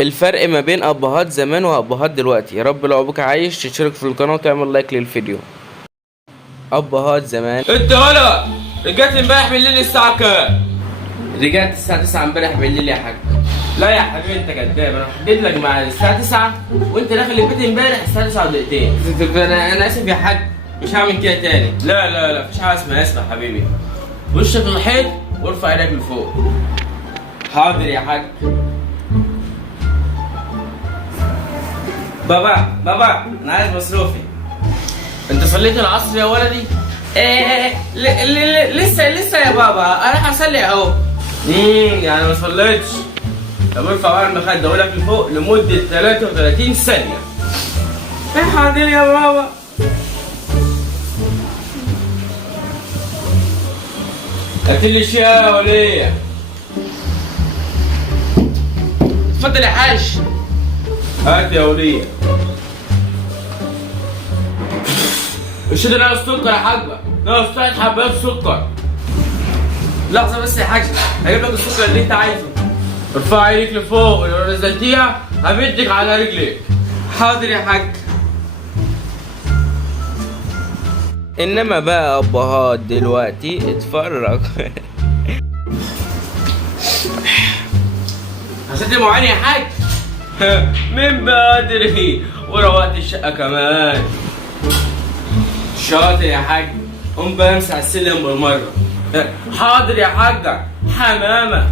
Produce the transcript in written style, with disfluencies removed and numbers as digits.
الفرق ما بين ابهات زمان وابهات دلوقتي. يا رب لو ابوك عايش تشترك في القناه وتعمل لايك للفيديو. ابهات زمان. انت هلا رجعت امبارح بالليل الساعة كام؟ رجعت الساعه 9 امبارح بالليل يا حاج. لا يا حبيبي انت كداب، انا حددت لك مع الساعة 9 وانت داخل البيت امبارح الساعة 9 ودقيقتين. انا اسف يا حاج، مش هعمل كده تاني. لا مفيش حاجة اسمها اسمع حبيبي. وشك للحيط وارفع ايدك لفوق. حاضر يا حاج. بابا انا عايز مصروفي. انت صليت العصر يا ولدي؟ لسه يا بابا، انا هصلي اهو. يعني ما صليتش. طب ارفع بقى المخدة واقول لك لفوق لمدة 33 ثانية. حاضر يا بابا. هات لي الشاي يا ولية. اتفضل يا حاج. هات يا ولية. الشاي ده ناقص سكر يا حاجة، ناقص 3 حبات سكر. لحظه بس يا حاج، هجيب لك السكر اللي انت عايزه. ارفع ايدك لفوق ولو نزلتيها همدك على رجلك. حاضر يا حاج. انما بقى ابهات دلوقتي اتفرج. حسيت معاني يا حاج. من بدري وروقت الشقة كمان. شاطر يا حاج. قوم بقى امسح السلم بالمرة. حاضر يا حاجة. حمامة.